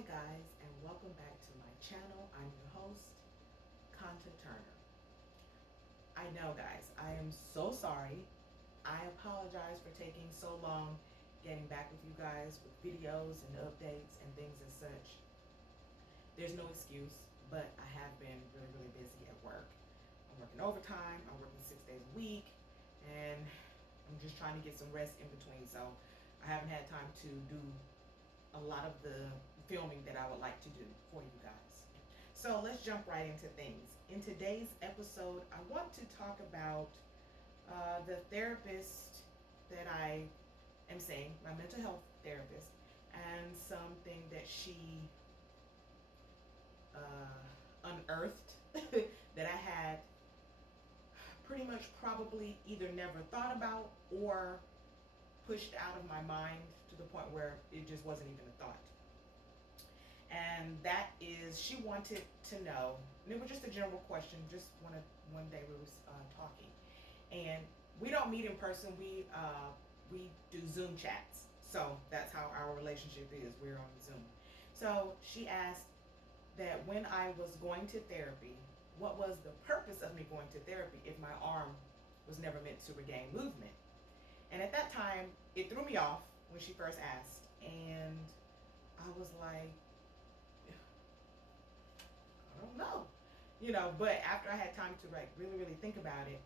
Hi guys, and welcome back to my channel. I'm your host, Conta Turner. I know guys, I am so sorry. I apologize for taking so long getting back with you guys with videos and updates and things as such. There's no excuse, but I have been really busy at work. I'm working overtime, I'm working 6 days a week, and I'm just trying to get some rest in between. So I haven't had time to do a lot of the filming that I would like to do for you guys. So let's jump right into things. In today's episode, I want to talk about the therapist that I am seeing, my mental health therapist, and something that she unearthed that I had pretty much probably either never thought about or pushed out of my mind to the point where it just wasn't even a thought. And that is, she wanted to know, and it was just a general question, just one day we was talking, and we don't meet in person, we do Zoom chats, so that's how our relationship is, we're on Zoom. So she asked that when I was going to therapy, what was the purpose of me going to therapy if my arm was never meant to regain movement? And at that time, it threw me off when she first asked, and I was like, I don't know, but after I had time to really think about it,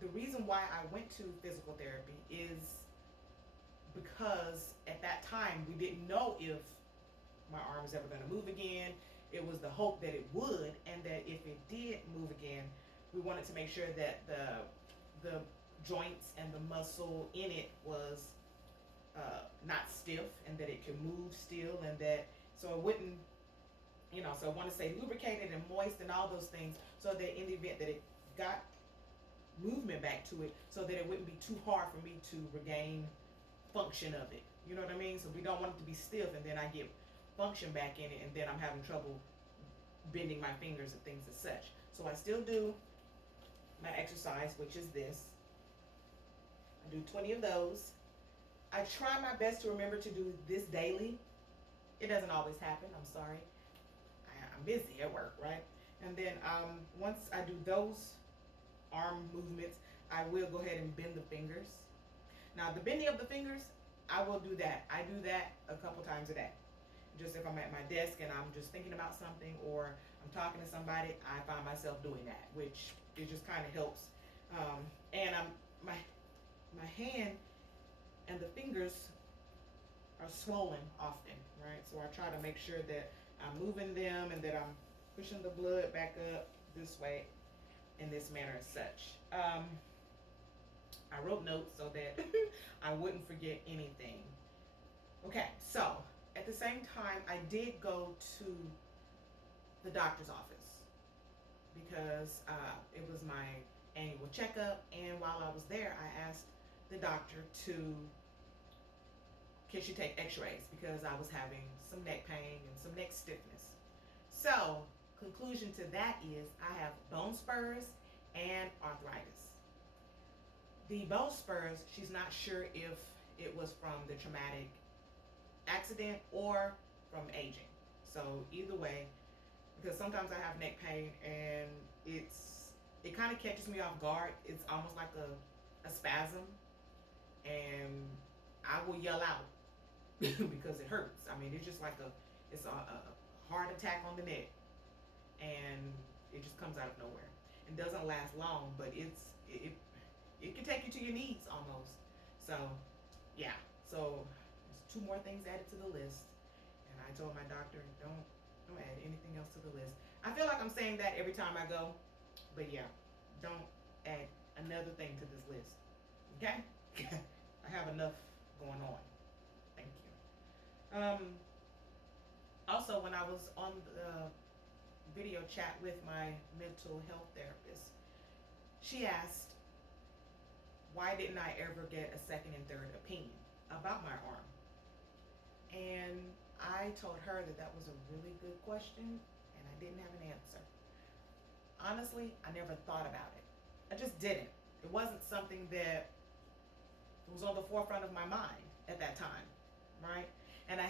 the reason why I went to physical therapy is because at that time we didn't know if my arm was ever going to move again. It was the hope that it would, and that if it did move again, we wanted to make sure that the joints and the muscle in it was not stiff, and that it could move still, and that so it wouldn't, so I want to say lubricated and moist and all those things, so that in the event that it got movement back to it, so that it wouldn't be too hard for me to regain function of it. You know what I mean? So we don't want it to be stiff and then I get function back in it and then I'm having trouble bending my fingers and things as such. So I still do my exercise, which is this. I do 20 of those. I try my best to remember to do this daily. It doesn't always happen. I'm sorry. I'm busy at work, right? And then once I do those arm movements, I will go ahead and bend the fingers. Now the bending of the fingers, I will do that. I do that a couple times a day. Just if I'm at my desk and I'm just thinking about something or I'm talking to somebody, I find myself doing that, which it just kind of helps. And my hand and the fingers are swollen often, right? So I try to make sure that I'm moving them and that I'm pushing the blood back up this way in this manner as such. I wrote notes so that I wouldn't forget anything. Okay, so at the same time, I did go to the doctor's office because it was my annual checkup, and while I was there, I asked the doctor can she take x-rays because I was having some neck pain and some neck stiffness. So, conclusion to that is I have bone spurs and arthritis. The bone spurs, she's not sure if it was from the traumatic accident or from aging. So either way, because sometimes I have neck pain and it kind of catches me off guard. It's almost like a spasm, and I will yell out because it hurts. I mean, it's just like it's a heart attack on the neck, and it just comes out of nowhere. It doesn't last long, but it can take you to your knees almost. So yeah, so there's 2 more things added to the list, and I told my doctor, don't add anything else to the list. I feel like I'm saying that every time I go, but yeah, don't add another thing to this list. Okay? I have enough going on. Thank you. Also, when I was on the video chat with my mental health therapist, she asked, why didn't I ever get a second and third opinion about my arm? And I told her that that was a really good question and I didn't have an answer. Honestly, I never thought about it. I just didn't. It wasn't something that was on the forefront of my mind at that time, right? And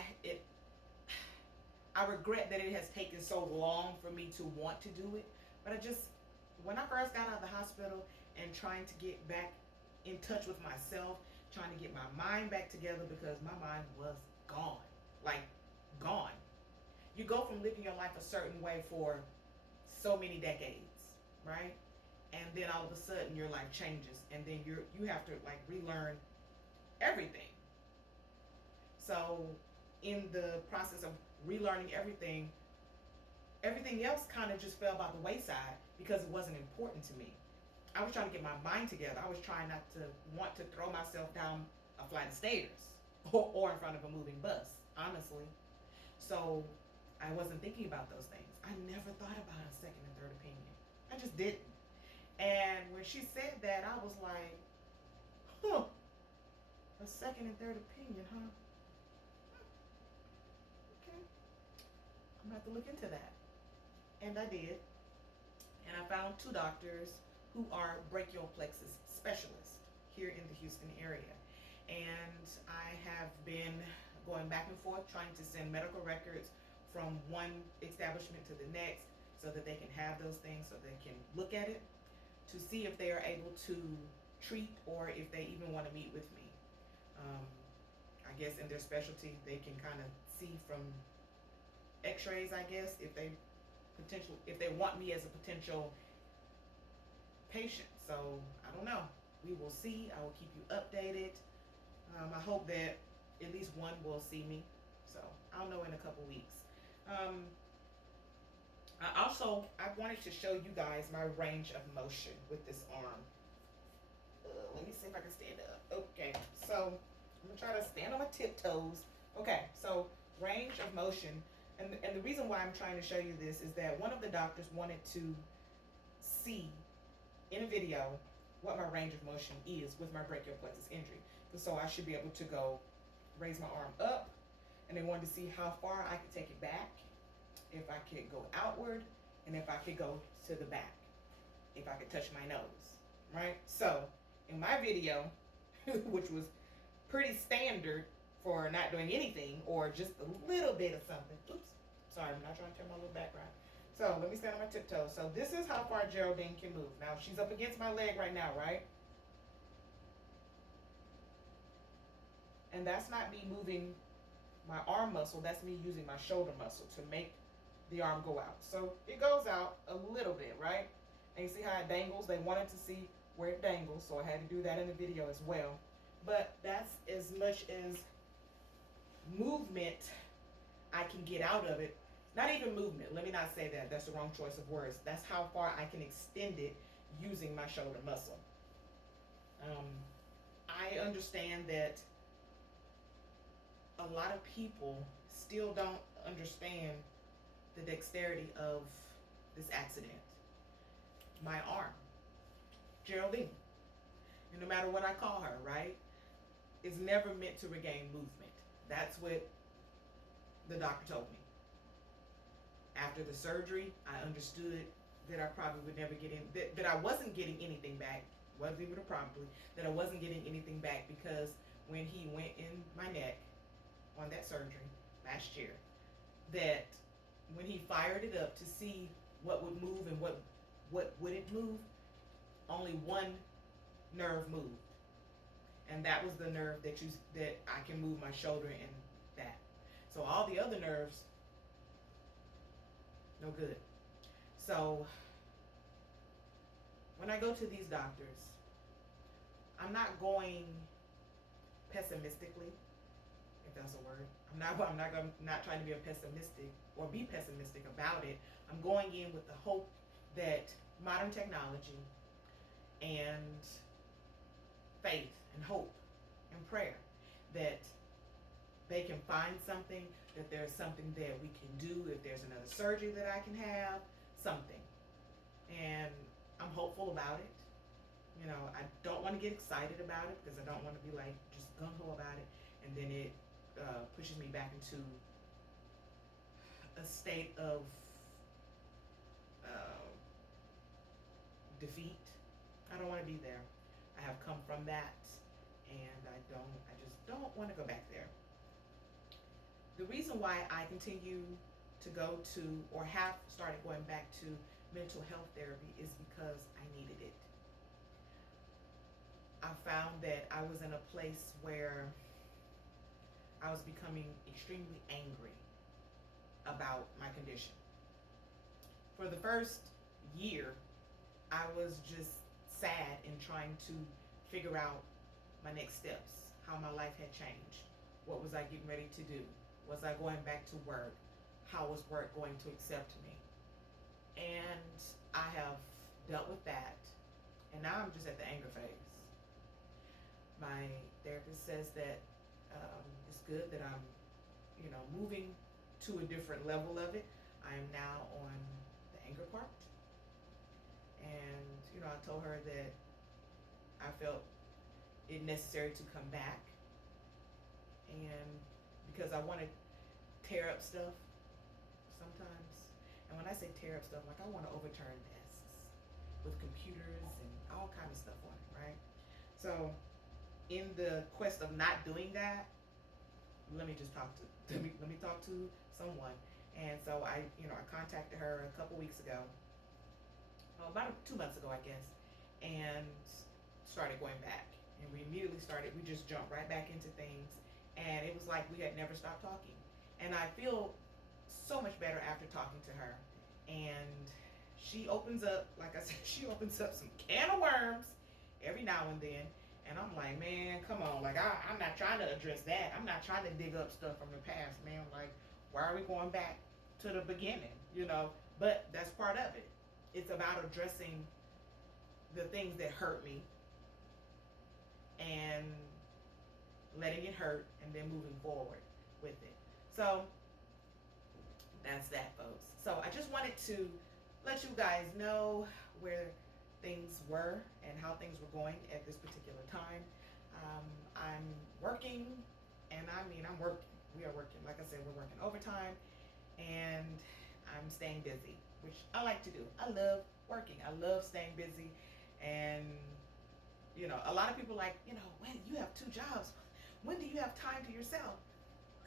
I regret that it has taken so long for me to want to do it. But when I first got out of the hospital and trying to get back in touch with myself, trying to get my mind back together because my mind was gone. Like, gone. You go from living your life a certain way for so many decades, right? And then all of a sudden your life changes, and then you have to like relearn everything. So in the process of relearning everything, everything else kind of just fell by the wayside because it wasn't important to me. I was trying to get my mind together. I was trying not to want to throw myself down a flight of stairs or in front of a moving bus, honestly. So I wasn't thinking about those things. I never thought about a second and third opinion. I just didn't. And when she said that, I was like, huh, a second and third opinion, huh? Okay, I'm gonna have to look into that. And I did. And I found two doctors who are brachial plexus specialists here in the Houston area. And I have been going back and forth trying to send medical records from one establishment to the next so that they can have those things, so they can look at it to see if they are able to treat or if they even want to meet with me. Um, I guess in their specialty, they can kind of see from x-rays, I guess, if they want me as a potential patient. So I don't know. We will see. I will keep you updated. I hope that at least one will see me. So I'll know in a couple weeks. I wanted to show you guys my range of motion with this arm. Let me see if I can stand up. Okay, so I'm gonna try to stand on my tiptoes. Okay, so range of motion. And the reason why I'm trying to show you this is that one of the doctors wanted to see in a video what my range of motion is with my brachial plexus injury. So I should be able to go raise my arm up, and they wanted to see how far I could take it back, if I could go outward, and if I could go to the back, if I could touch my nose, right? So in my video, which was pretty standard for not doing anything or just a little bit of something. Oops, sorry, I'm not trying to turn my little background. So let me stand on my tiptoes. So this is how far Geraldine can move. Now she's up against my leg right now, right? And that's not me moving my arm muscle, that's me using my shoulder muscle to make the arm go out. So it goes out a little bit, right? And you see how it dangles? They wanted to see where it dangles, so I had to do that in the video as well. But that's as much as movement I can get out of it. Not even movement, let me not say that, that's the wrong choice of words. That's how far I can extend it using my shoulder muscle. I understand that a lot of people still don't understand the dexterity of this accident. My arm, Geraldine, and no matter what I call her, right, is never meant to regain movement. That's what the doctor told me. After the surgery, I understood that I probably would never get in, that I wasn't getting anything back, wasn't even a probably, that I wasn't getting anything back because when he went in my neck on that surgery last year, that when he fired it up to see what would move and what wouldn't move, only one nerve moved. And that was the nerve that I can move my shoulder and that. So all the other nerves, no good. So when I go to these doctors, I'm not going pessimistically, if that's a word. I'm not trying to be pessimistic or be pessimistic about it. I'm going in with the hope that modern technology and faith and hope and prayer, that they can find something, that there's something that we can do, if there's another surgery that I can have, something. And I'm hopeful about it. You know, I don't want to get excited about it because I don't want to be like just gung-ho about it, and then it pushes me back into a state of defeat. I don't want to be there. I have come from that, and I just don't want to go back there. The reason why I continue to go to, or have started going back to, mental health therapy is because I needed it. I found that I was in a place where I was becoming extremely angry about my condition. For the first year, I was just sad and trying to figure out my next steps, how my life had changed. What was I getting ready to do? Was I going back to work? How was work going to accept me? And I have dealt with that. And now I'm just at the anger phase. My therapist says that it's good that I'm, moving to a different level of it. I am now on the anger part. And, I told her that I felt it necessary to come back. And because I want to tear up stuff sometimes. And when I say tear up stuff, like I want to overturn desks with computers and all kind of stuff on it, right? So in the quest of not doing that, let me talk to someone. And so I contacted her a couple weeks ago, about 2 months ago, I guess, and started going back. And we just jumped right back into things. And it was like we had never stopped talking. And I feel so much better after talking to her. And she opens up, like I said, she opens up some can of worms every now and then. And I'm like, man, come on. Like, I'm not trying to address that. I'm not trying to dig up stuff from the past, man. Like, why are we going back to the beginning, But that's part of it. It's about addressing the things that hurt me and letting it hurt and then moving forward with it. So that's that, folks. So I just wanted to let you guys know where things were and how things were going at this particular time. I'm working, and I'm working. We are working. Like I said, we're working overtime, and I'm staying busy, which I like to do. I love working. I love staying busy, and a lot of people like, when you have 2 jobs, when do you have time to yourself?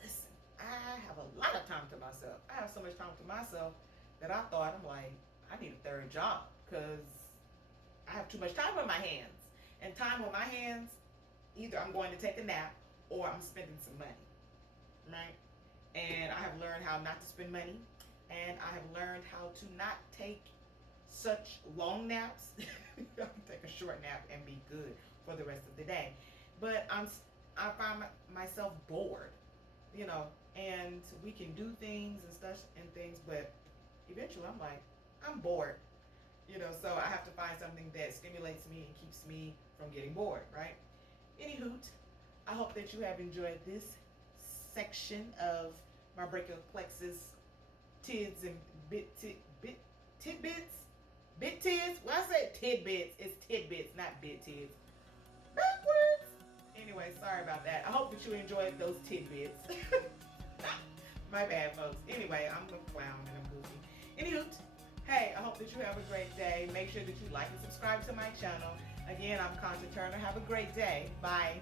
Listen, I have a lot of time to myself. I have so much time to myself that I'm like, I need a 3rd job because I have too much time on my hands. And time on my hands, either I'm going to take a nap or I'm spending some money, right? And I have learned how not to spend money, and I have learned how to not take such long naps. I can take a short nap and be good for the rest of the day. But I find myself bored, and we can do things and stuff and things, but eventually I'm like, I'm bored, so I have to find something that stimulates me and keeps me from getting bored, right? Anywho, I hope that you have enjoyed this section of my brachial plexus tids and tidbits. Bit tids? Well, I said tidbits. It's tidbits, not bit tids. Backwards. Anyway, sorry about that. I hope that you enjoyed those tidbits. My bad, folks. Anyway, I'm a clown and I'm goofy. Anywho, hey, I hope that you have a great day. Make sure that you like and subscribe to my channel. Again, I'm Concha Turner. Have a great day. Bye.